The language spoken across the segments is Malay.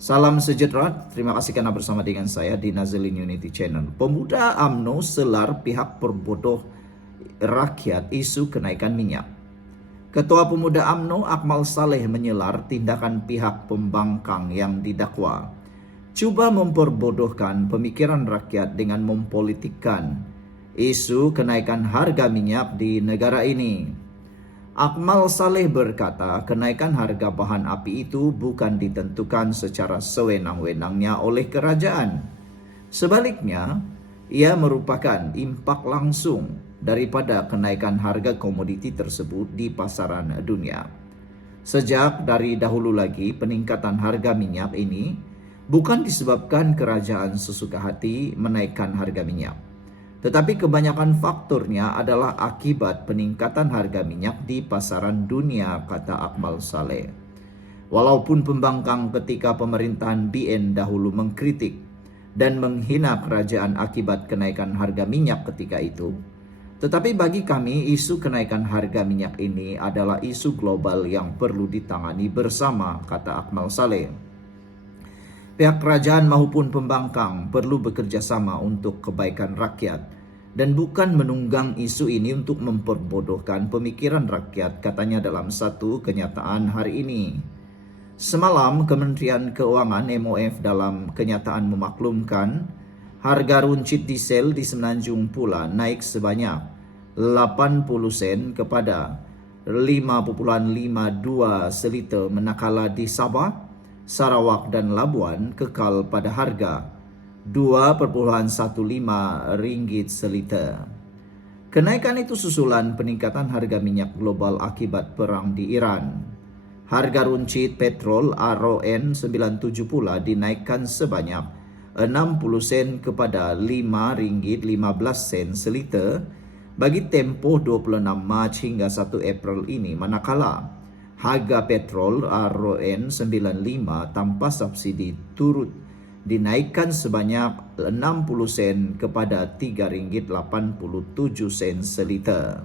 Salam sejahtera, terima kasih karena bersama dengan saya di Nazilin Unity Channel. Pemuda UMNO selar pihak perbodoh rakyat isu kenaikan minyak. Ketua Pemuda UMNO Akmal Saleh menyelar tindakan pihak pembangkang yang didakwa cuba memperbodohkan pemikiran rakyat dengan mempolitikkan isu kenaikan harga minyak di negara ini. Akmal Saleh berkata kenaikan harga bahan api itu bukan ditentukan secara sewenang-wenangnya oleh kerajaan. Sebaliknya, ia merupakan impak langsung daripada kenaikan harga komoditi tersebut di pasaran dunia. Sejak dari dahulu lagi peningkatan harga minyak ini bukan disebabkan kerajaan sesuka hati menaikkan harga minyak. Tetapi kebanyakan faktornya adalah akibat peningkatan harga minyak di pasaran dunia, kata Akmal Saleh. Walaupun pembangkang ketika pemerintahan BN dahulu mengkritik dan menghina kerajaan akibat kenaikan harga minyak ketika itu, tetapi bagi kami isu kenaikan harga minyak ini adalah isu global yang perlu ditangani bersama, kata Akmal Saleh. Pihak kerajaan maupun pembangkang perlu bekerja sama untuk kebaikan rakyat dan bukan menunggang isu ini untuk memperbodohkan pemikiran rakyat, katanya dalam satu kenyataan hari ini. Semalam Kementerian Keuangan MOF dalam kenyataan memaklumkan harga runcit diesel di Semenanjung Pula naik sebanyak 80 sen kepada 5,52 seliter, manakala di Sabah, Sarawak dan Labuan kekal pada harga RM2,15 seliter. Kenaikan itu susulan peningkatan harga minyak global akibat perang di Iran. Harga runcit petrol RON 97 pula dinaikkan sebanyak 60 sen kepada RM5,15 seliter bagi tempoh 26 Mac hingga 1 April ini, manakala harga petrol RON 95 tanpa subsidi turut dinaikkan sebanyak 60 sen kepada RM3,87 seliter.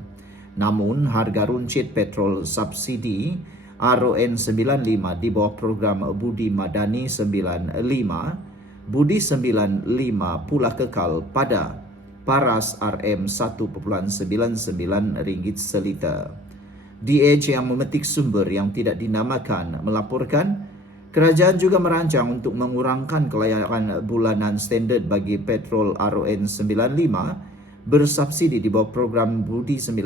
Namun harga runcit petrol subsidi RON 95 di bawah program Budi Madani 95, Budi 95 pula kekal pada paras RM1,99 seliter. DH yang memetik sumber yang tidak dinamakan melaporkan kerajaan juga merancang untuk mengurangkan kelayakan bulanan standard bagi petrol RON 95 bersubsidi di bawah program Budi 95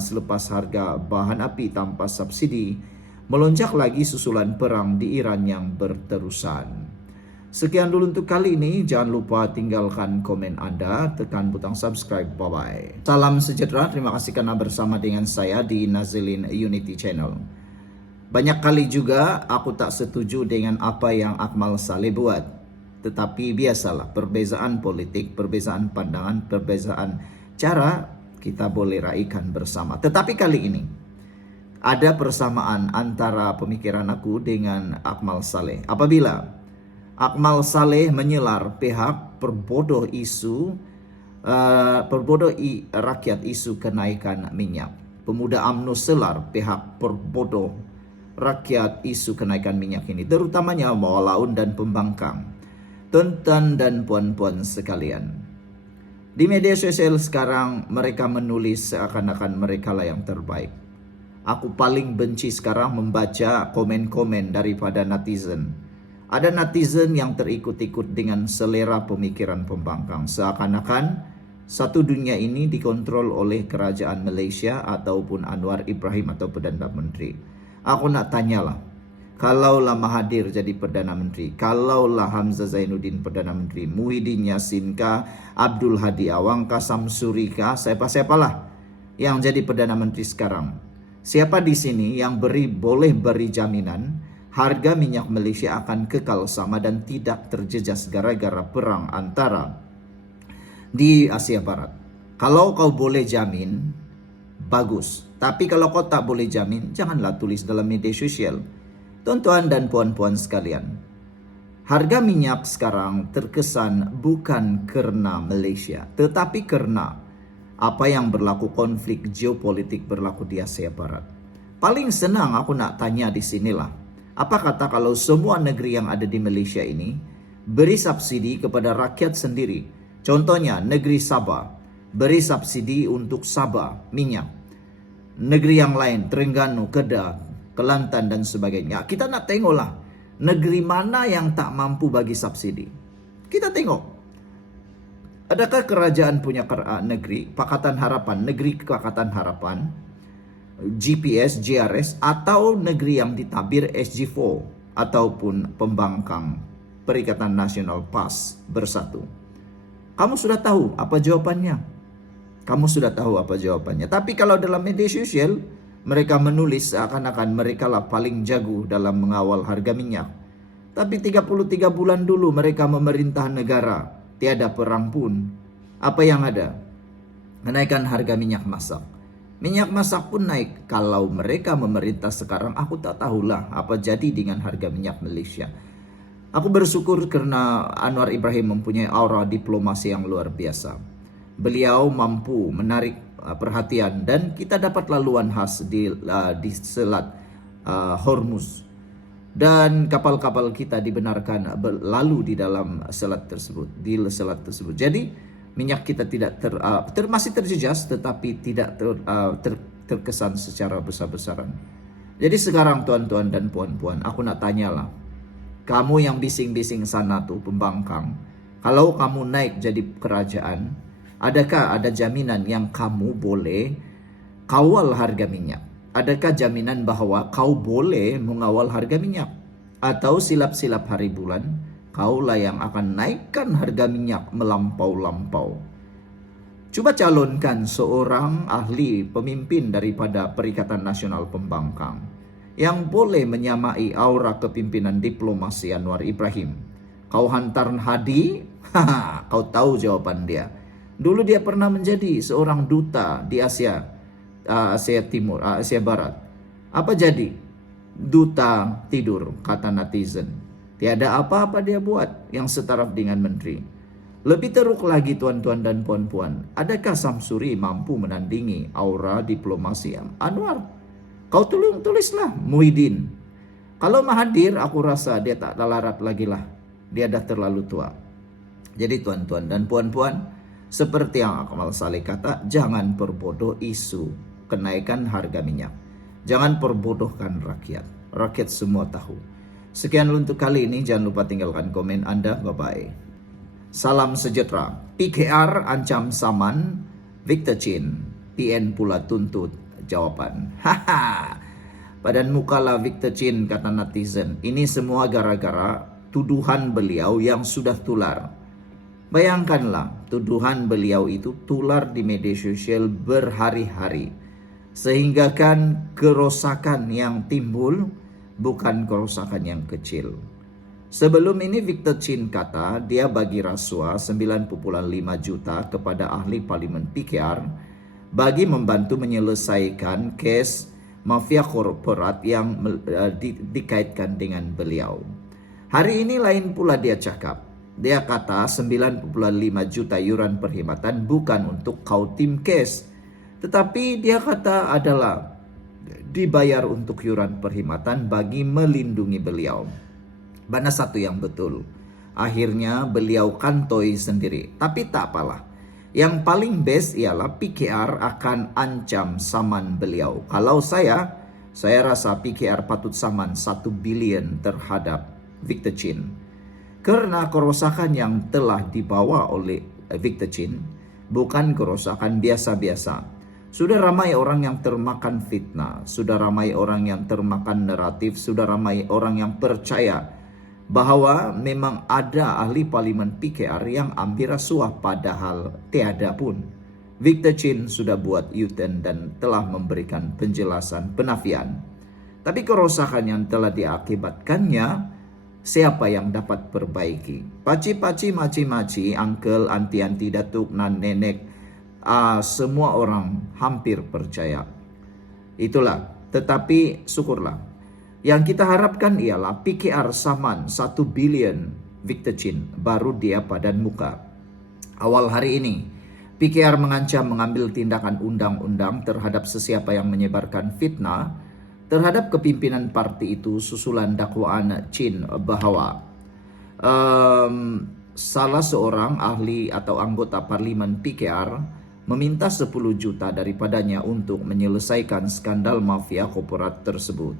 selepas harga bahan api tanpa subsidi melonjak lagi susulan perang di Iran yang berterusan. Sekian dulu untuk kali ini. Jangan lupa tinggalkan komen Anda, tekan butang subscribe. Bye-bye. Salam sejahtera, terima kasih karena bersama dengan saya di Nazilin Unity Channel. Banyak kali juga aku tak setuju dengan apa yang Akmal Saleh buat. Tetapi biasalah, perbezaan politik, perbezaan pandangan, perbezaan cara kita boleh raikan bersama. Tetapi kali ini ada persamaan antara pemikiran aku dengan Akmal Saleh. Apabila Akmal Saleh menyelar pihak perbodoh rakyat isu kenaikan minyak. Pemuda UMNO selar pihak perbodoh rakyat isu kenaikan minyak ini, terutamanya bawah laut dan pembangkang. Tuan-tuan dan puan-puan sekalian, di media sosial sekarang mereka menulis seakan-akan mereka lah yang terbaik. Aku paling benci sekarang membaca komen-komen daripada netizen. Ada netizen yang terikut-ikut dengan selera pemikiran pembangkang, seakan-akan satu dunia ini dikontrol oleh kerajaan Malaysia ataupun Anwar Ibrahim atau Perdana Menteri. Aku nak tanyalah, kalaulah Mahathir jadi Perdana Menteri, kalaulah Hamzah Zainuddin Perdana Menteri, Muhyiddin Yassin kah, Abdul Hadi Awang kah, Samsuri kah, siapa-siapalah yang jadi Perdana Menteri sekarang. Siapa di sini yang boleh beri jaminan harga minyak Malaysia akan kekal sama dan tidak terjejas gara-gara perang antara di Asia Barat? Kalau kau boleh jamin, bagus. Tapi kalau kau tak boleh jamin, janganlah tulis dalam media sosial. Tuan-tuan dan puan-puan sekalian, harga minyak sekarang terkesan bukan karena Malaysia, tetapi karena apa yang berlaku, konflik geopolitik berlaku di Asia Barat. Paling senang aku nak tanya di sinilah, Apa kata kalau semua negeri yang ada di Malaysia ini beri subsidi kepada rakyat sendiri? Contohnya negeri Sabah beri subsidi untuk Sabah minyak. Negeri yang lain, Terengganu, Kedah, Kelantan dan sebagainya. Kita nak tengoklah negeri mana yang tak mampu bagi subsidi. Kita tengok. Adakah kerajaan punya negeri, Pakatan Harapan, negeri Pakatan Harapan, GPS, GRS, atau negeri yang ditabir SG4 ataupun pembangkang Perikatan Nasional PAS bersatu? Kamu sudah tahu apa jawabannya. Kamu sudah tahu apa jawabannya. Tapi kalau dalam media sosial, mereka menulis seakan-akan mereka lah paling jago dalam mengawal harga minyak. Tapi 33 bulan dulu mereka memerintah negara. Tiada perang pun. Apa yang ada? Kenaikan harga minyak masak. Minyak masak pun naik. Kalau mereka memerintah sekarang, aku tak tahulah apa jadi dengan harga minyak Malaysia. Aku bersyukur karena Anwar Ibrahim mempunyai aura diplomasi yang luar biasa. Beliau mampu menarik perhatian dan kita dapat laluan khas di Selat Hormuz. Dan kapal-kapal kita dibenarkan berlalu di dalam selat tersebut, Jadi minyak kita tidak masih terjejas, tetapi tidak terkesan secara besar-besaran. Jadi sekarang tuan-tuan dan puan-puan, aku nak tanyalah, kamu yang bising-bising sana tuh pembangkang, kalau kamu naik jadi kerajaan, adakah ada jaminan yang kamu boleh kawal harga minyak? Adakah jaminan bahwa kau boleh mengawal harga minyak? Atau silap-silap hari bulan, kaulah yang akan naikkan harga minyak melampau-lampau? Coba calonkan seorang ahli pemimpin daripada Perikatan Nasional Pembangkang yang boleh menyamai aura kepimpinan diplomasi Anwar Ibrahim. Kau hantar Hadi? Kau tahu jawaban dia. Dulu dia pernah menjadi seorang duta di Asia Timur, Asia Barat. Apa jadi? Duta tidur, kata netizen. Tiada apa-apa dia buat yang setaraf dengan menteri. Lebih teruk lagi tuan-tuan dan puan-puan, adakah Samsuri mampu menandingi aura diplomasi Anwar? Kau tulislah Muhyiddin. Kalau Mahathir, aku rasa dia tak larat lagi lah. Dia dah terlalu tua. Jadi tuan-tuan dan puan-puan, seperti yang Akmal Saleh kata, jangan perbodoh isu kenaikan harga minyak. Jangan perbodohkan rakyat. Rakyat semua tahu. Sekian untuk kali ini. Jangan lupa tinggalkan komen Anda. Bye-bye. Salam sejahtera. PKR ancam saman Victor Chin. PN pula tuntut jawaban. Haha. Padan mukalah Victor Chin, kata netizen. Ini semua gara-gara tuduhan beliau yang sudah tular. Bayangkanlah, tuduhan beliau itu tular di media sosial berhari-hari. Sehingga kan kerosakan yang timbul bukan kerosakan yang kecil. Sebelum ini Victor Chin kata dia bagi rasuah 9.5 juta kepada ahli parlimen PKR bagi membantu menyelesaikan kes mafia korporat yang dikaitkan dengan beliau. Hari ini lain pula dia cakap. Dia kata 9.5 juta yuran perkhidmatan bukan untuk kau tim kes. Tetapi dia kata adalah dibayar untuk yuran perkhidmatan bagi melindungi beliau. Mana satu yang betul? Akhirnya beliau kantoi sendiri. Tapi tak apalah. Yang paling best ialah PKR akan ancam saman beliau. Kalau saya rasa PKR patut saman 1 bilion terhadap Victor Chin. Karena kerosakan yang telah dibawa oleh Victor Chin bukan kerosakan biasa-biasa. Sudah ramai orang yang termakan fitnah, sudah ramai orang yang termakan naratif, sudah ramai orang yang percaya bahwa memang ada ahli parlimen PKR yang ambil rasuah, padahal tiada pun. Victor Chin sudah buat U-turn dan telah memberikan penjelasan penafian. Tapi kerosakan yang telah diakibatkannya, siapa yang dapat perbaiki? Paci-paci, maci-maci, uncle, anti-anti, datuk, nan, nenek, semua orang hampir percaya. Itulah, tetapi syukurlah. Yang kita harapkan ialah PKR saman 1 bilion Victor Chin, baru dia padan muka. Awal hari ini, PKR mengancam mengambil tindakan undang-undang terhadap sesiapa yang menyebarkan fitnah terhadap kepimpinan parti itu susulan dakwaan Chin bahwa salah seorang ahli atau anggota parlimen PKR meminta 10 juta daripadanya untuk menyelesaikan skandal mafia korporat tersebut.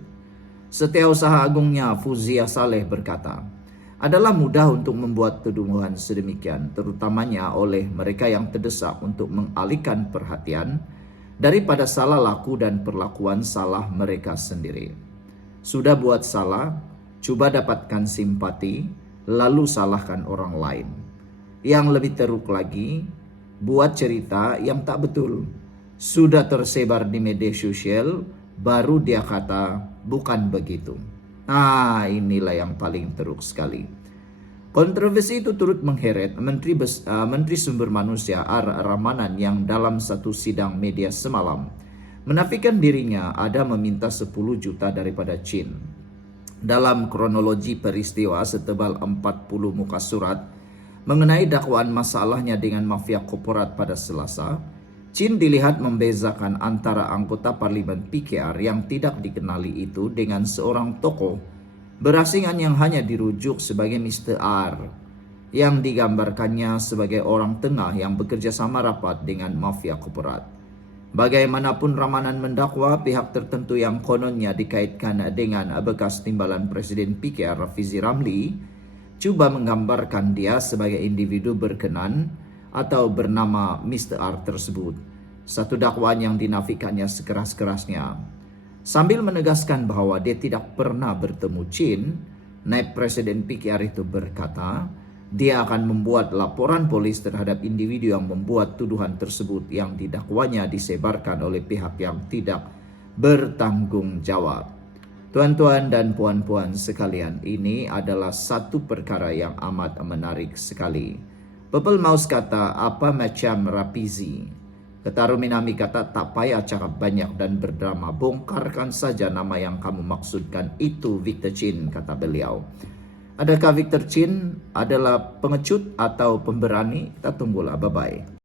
Setiausaha agungnya Fuzia Saleh berkata, adalah mudah untuk membuat tuduhan sedemikian, terutamanya oleh mereka yang terdesak untuk mengalihkan perhatian daripada salah laku dan perlakuan salah mereka sendiri. Sudah buat salah, coba dapatkan simpati, lalu salahkan orang lain. Yang lebih teruk lagi, buat cerita yang tak betul. Sudah tersebar di media sosial, baru dia kata bukan begitu. Inilah yang paling teruk sekali. Kontroversi itu turut mengheret Menteri Sumber Manusia R. Ramanan yang dalam satu sidang media semalam menafikan dirinya ada meminta 10 juta daripada Chin. Dalam kronologi peristiwa setebal 40 muka surat mengenai dakwaan masalahnya dengan mafia korporat pada Selasa, Chin dilihat membezakan antara anggota parlimen PKR yang tidak dikenali itu dengan seorang tokoh berasingan yang hanya dirujuk sebagai Mr. R, yang digambarkannya sebagai orang tengah yang bekerja sama rapat dengan mafia korporat. Bagaimanapun Ramanan mendakwa pihak tertentu yang kononnya dikaitkan dengan bekas timbalan Presiden PKR Rafizi Ramli, cuba menggambarkan dia sebagai individu berkenan atau bernama Mr. R tersebut. Satu dakwaan yang dinafikannya sekeras-kerasnya. Sambil menegaskan bahwa dia tidak pernah bertemu Chin, naib Presiden PKR itu berkata, dia akan membuat laporan polis terhadap individu yang membuat tuduhan tersebut yang didakwanya disebarkan oleh pihak yang tidak bertanggung jawab. Tuan-tuan dan puan-puan sekalian, ini adalah satu perkara yang amat menarik sekali. People Mouse kata apa macam Rafizi. Ketaru Minami kata tak payah cakap banyak dan berdrama, bongkarkan saja nama yang kamu maksudkan itu Victor Chin, kata beliau. Adakah Victor Chin adalah pengecut atau pemberani? Kita tunggulah, bye-bye.